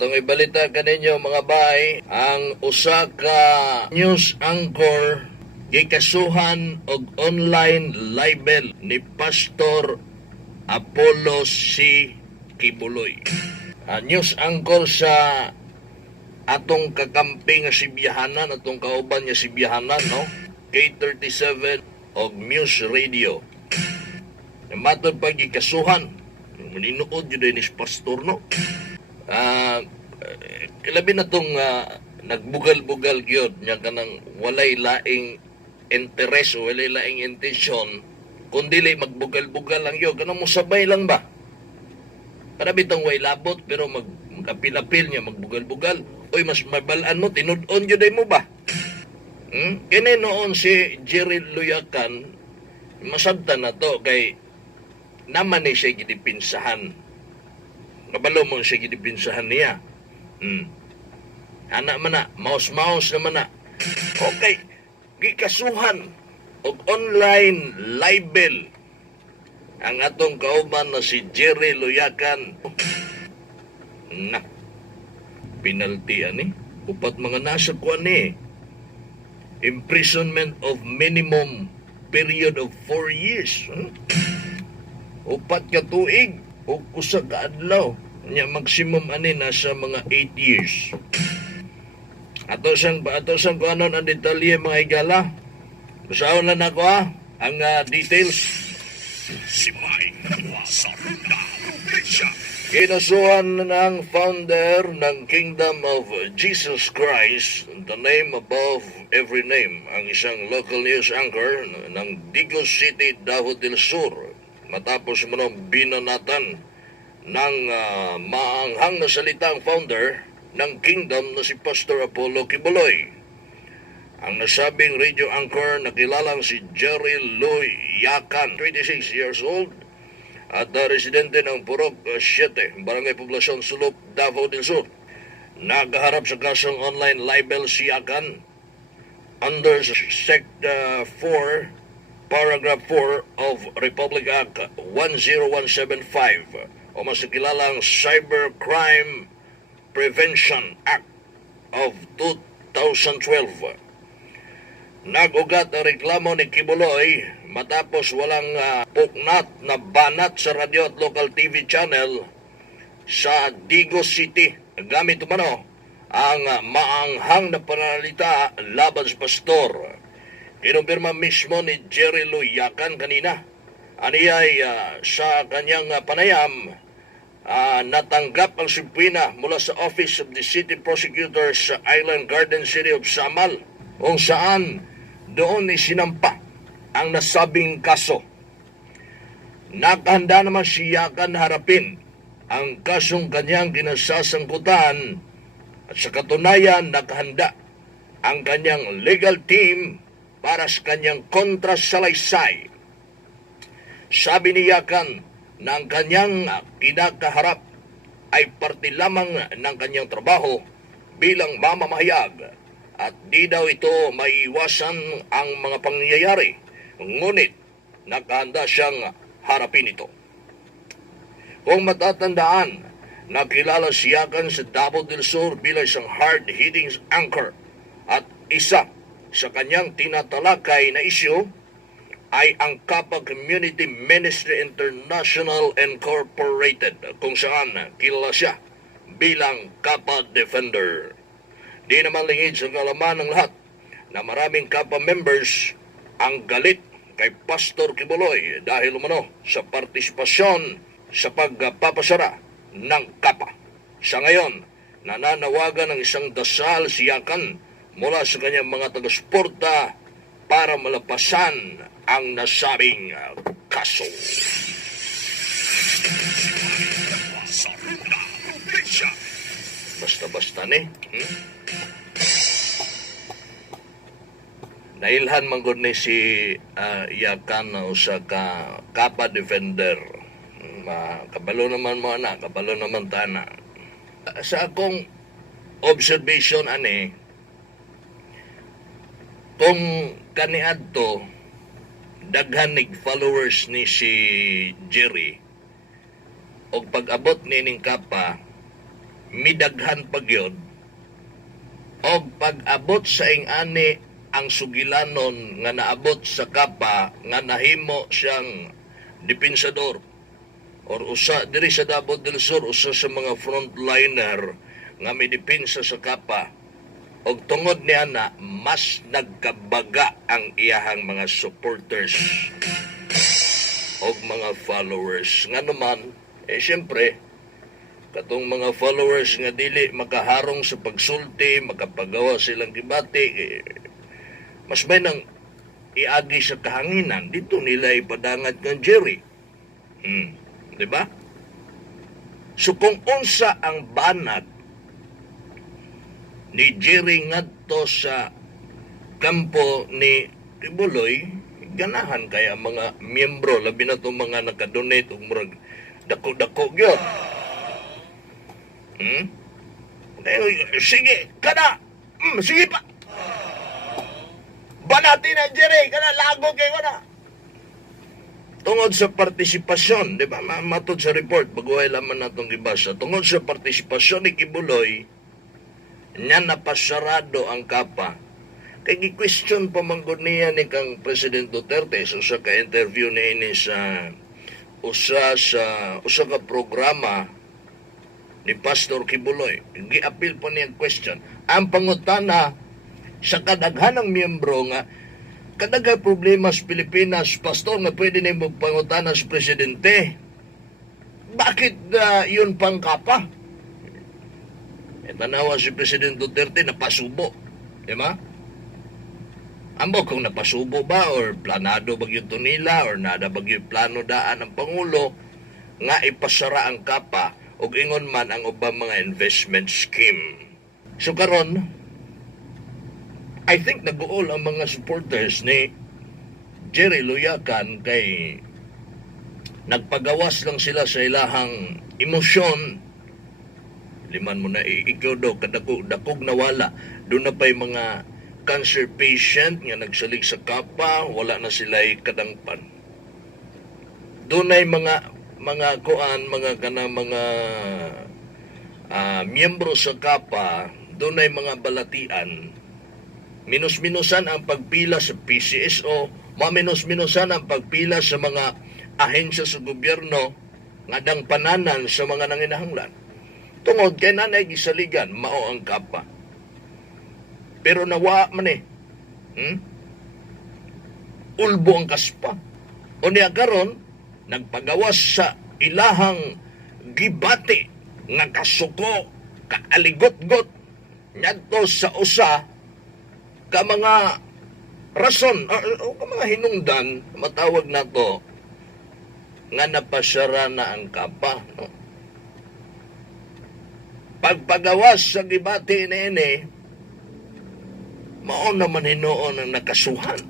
Atong ibalita kaninyo mga bay, ang usa ka news anchor gikasuhan og online libel ni Pastor Apollo C. Kibuloy. News anchor sa atong kakampi nga Sibiyahanan, atong kauban nga Sibiyahanan, no? K37 og Muse Radio. Matod pag gikasuhan, maninuod yun din is pastor, no? Labi na itong nagbugal-bugal yun, niya kanang walay laing interes o walay laing intensyon, kundi magbugal-bugal lang yun. Kanang musabay lang ba? Para bitang way labot, pero magapil-apil niya, magbugal-bugal. Oy, mas mabalaan mo, tinudon yun mo ba? Kini noon si Jerry Luyakan, masabta na to, kay naman ni siya gidipinsahan. Kabalo mo siya gidipinsahan niya. Anak man na, maus-maus naman na. Okay, gikasuhan og online libel ang atong kauban na si Jerry Luyakan. Na, penalty ani. Upat mga nasa kuan ni. Imprisonment of minimum period of 4 years. Upat ka tuig o usa ka adlaw. Nya maximum ani nasa mga 8 years. Ato sang kuanon ang detalye mga igala. Basaon na nako ang details. Si Mike sa Runda Probinsya. Kinasuhan ng founder ng Kingdom of Jesus Christ, the name above every name, ang isang local news anchor ng Digos City, Davao del Sur, matapos manong binanatan ng maanghang na salitang founder ng Kingdom na si Pastor Apollo Kibuloy. Ang nasabing radio anchor na kilalang si Jerry Luyakan, 26 years old, at residente ng Purok 7, Barangay Poblacion Sulop, Davao del Sur. Nagaharap sa kasong online libel si Yakan under Sect 4, Paragraph 4 of Republic Act 10175 o mas kilalang Cybercrime Prevention Act of 2012. Nag-ugat ang reklamo ni Kibuloy matapos walang puknat na banat sa radio at local TV channel sa Digos City. Gamit umano ang maanghang na pananalita laban sa pastor. Kinumpirma mismo ni Jerry Luyakan kanina. Aniyay sa kanyang panayam, natanggap ang subpoena mula sa Office of the City Prosecutor sa Island Garden City of Samal, kung saan doon isinampa ang nasabing kaso. Nakahanda naman si Yakan harapin ang kasong kanyang kinasasangkutan at sa katunayan nakahanda ang kanyang legal team para sa kanyang kontrasalaysay. Sabi ni Yakan na ang kanyang kinakaharap ay parte lamang ng kanyang trabaho bilang mamamahayag at di daw ito maiiwasan ang mga pangyayari, ngunit nakahanda siyang harapin ito. Kung matatandaan, nakilala si Yakan sa Davao del Sur bilang isang hard-hitting anchor at isa sa kanyang tinatalakay na isyu ay ang Kappa Community Ministry International Incorporated, kung saan kilala siya bilang Kappa Defender. Di naman lingid sa kalaman ng lahat na maraming Kappa members ang galit kay Pastor Kibuloy dahil umano sa partisipasyon sa pagpapasara ng Kappa. Sa ngayon, nananawagan ng isang dasal si Yakan mula sa kanyang mga taga-suporta para malapasan ang nasabing kaso. Sa Runda Probinsya. Basta-basta ni. Nailhan man gud ni si Yakan na usa ka Kappa Defender. Kabalo naman mo na, kabalo naman tana. Sa akong observation ani, kung kaniadto daghan nig followers ni si Jerry og pag-abot ni ning Kappa midaghan pagyod og pag-abot sa ingani ang sugilanon nga naabot sa kapa nga nahimo siyang depensador or usa diri sa Davao del Sur, usa sa mga frontliner nga may depensa sa kapa, og tungod niya na mas nagkabaga ang iyahang mga supporters og mga followers. Nga naman, siyempre, katong mga followers nga dili makaharong sa pagsulti, makapagawa silang gibati, mas may nang iagi sa kahanginan, dito nila ipadangat ng Jerry. Di ba? So kung unsa ang banat ni Jerry ngadto sa kampo ni Kibuloy, ganahan kaya mga miyembro, labi na itong mga nakadonate ug murag dako-dako gyud. Sige, kada! Sige pa! Banatin na, Jerry! Kada, lago kayo na! Tungod sa partisipasyon, di ba, matod sa report, baguhay laman na itong ibasa, tungod sa partisipasyon ni Kibuloy, niya napasarado ang kapa. Kaya gi-question pa manggod niya ni kang President Duterte so sa ka-interview niya ini sa usa ka programa ni Pastor Kibuloy. Gi-appeal pa niya question. Ang pangutana sa kadaghanang miyembro nga kadaghay problema sa Pilipinas, Pastor, nga pwede na magpangutana sa Presidente. Bakit yun pang kapa? Tanawa si President Duterte napasubo. Di ba? Amo kung napasubo ba or planado bagyo to nila or nada bagyo plano daan ng Pangulo nga ipasara ang kapa o ingon man ang ubang mga investment scheme. So karon, I think nag-uol ang mga supporters ni Jerry Luyacan kay nagpagawas lang sila sa ilahang emosyon. Liman mo na ikaw daw kadakog nawala. Doon na pa'y mga cancer patient nga nagsalig sa kapa, wala na sila kadangpan. Doon ay mga miyembro sa kapa, doon ay mga balatian. Minus-minusan ang pagpila sa PCSO, maminus-minusan ang pagpila sa mga ahensya sa gobyerno nga dang pananan sa mga nanginahanglan. Tungod kay nanay gisaligan, mao ang kapa. Pero nawa man ulbo ang kaspa. O niya karon, nagpagawas sa ilahang gibati nga kasuko, kaaligot-got, nyadto sa usa ka mga rason o ka mga hinungdan, matawag na to, nga napasyara na ang kapa. No? Pagpagawas sa gibati na ini, mao naman hinoon ang nakasuhan.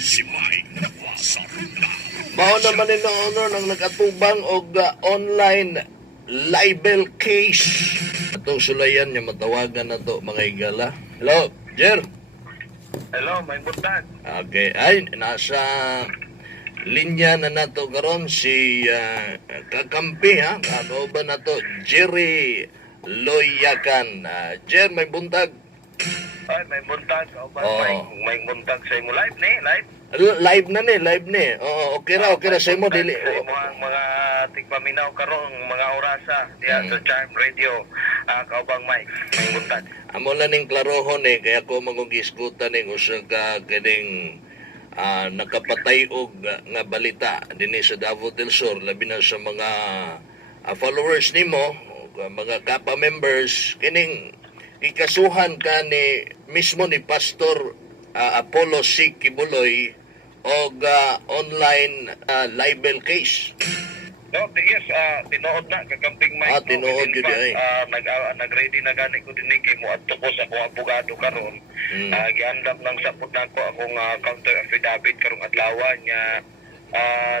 Si Mike Wasarunda. Mao naman hinoon ang nakatubang og online libel case. Atong sulayan niya matawagan na to mga igala. Hello, Jer. Hello, may buntag. Okay, ay nasa linya na nato karon si kakampi ha. Ano ba na to? Jerry Luyacan. Jer, may buntag. Ay, may buntag. Oo. May buntag sa imo live ni, live. Live na. Oo, okay ra sa imo dili. Sa imo ang mga tigpaminaw karon mga orasa diya sa Charm Radio. Kaubang Mike, may buntag. Amo lang ning klarohon kaya ko mangugiskutan ning usa ka kining nakapatay og nga balita dinhi sa Davao del Sur labi na sa mga followers nimo, mga kapa members kining ikasuhan ka ni mismo ni Pastor Apollo C. Kibuloy og online libel case. No, yes, tinuod na kagamping Mike. Tinuod yun ay. Nag-ready na gani ko din kay mo adto ko sa akong abogado karon. Giandam lang sapot nako akong counter affidavit karong adlaw nya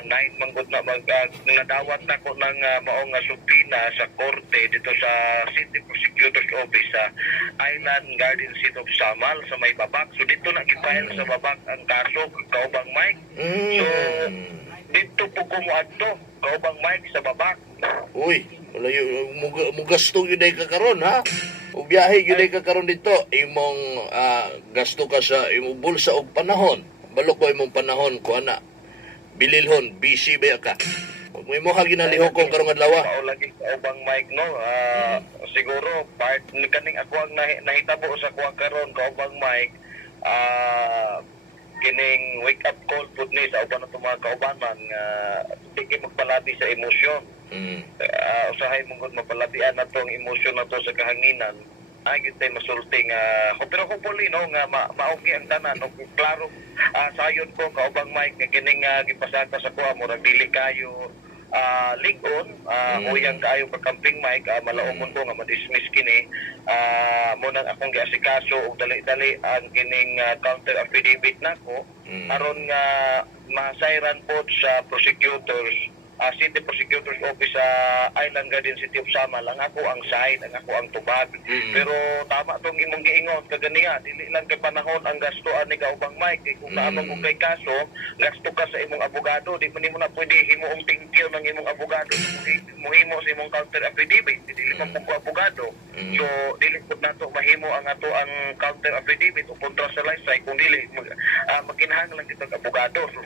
9 manggod na nadawat na ko ng maong subpina sa korte dito sa City Prosecutor's Office sa Island Garden City of Samal sa may Babak. So dito na gipile sa Babak ang kaso kaubang Mike. So dito po kumuadto kaubang Mike sa Babak. Uy, Wala gasto yun ay kakaroon, ha? O biyahe yun ay kakaroon dito, imong gasto ka sa imong bulsa og panahon. Balo ko imong panahon ko ana. Bililhon, busy ba ka? Kung may mo ginalihok kong karong adlaw. Mao lagi sa ubang mic no. Siguro part ni kaning ako ang nahitabo sa kuha karon ka ubang mic. Kining wake up call pud ni sa uban natong mga kaubanan nga di kay magpalabi sa emosyon. Usahay mong gud mapalabian nato ang emosyon nato sa kahanginan. Ay gyud tay masulting pero hopefully no nga maogi ang tanan no klaro sayon ko ka ubang mic nga kining gipasaka sa kuha murag dili kayo ligon uyang kaayo pagkamping mic malaumon ko nga ma-dismiss kini mo nang akong giasikaso og dali-dali ang kining counter affidavit nako aron nga masayran po sa prosecutors City Prosecutor's Office sa Island Garden City of Samal ang ako ang side, ang ako ang tubag. Pero tama tong imong giingon kaganiya, dili lang kay panahon ang gastoan ni kaubang Mike kay kung naamang mo kay kaso, gasto ka sa imong abogado, di man nimo na pwede himuong tingkil ng imong abogado, muhimo sa imong counter affidavit, dili man po abogado. So dili pud nato mahimo ang ato ang counter affidavit o kontra sa life kung dili magkinahanglan kita abogado. So,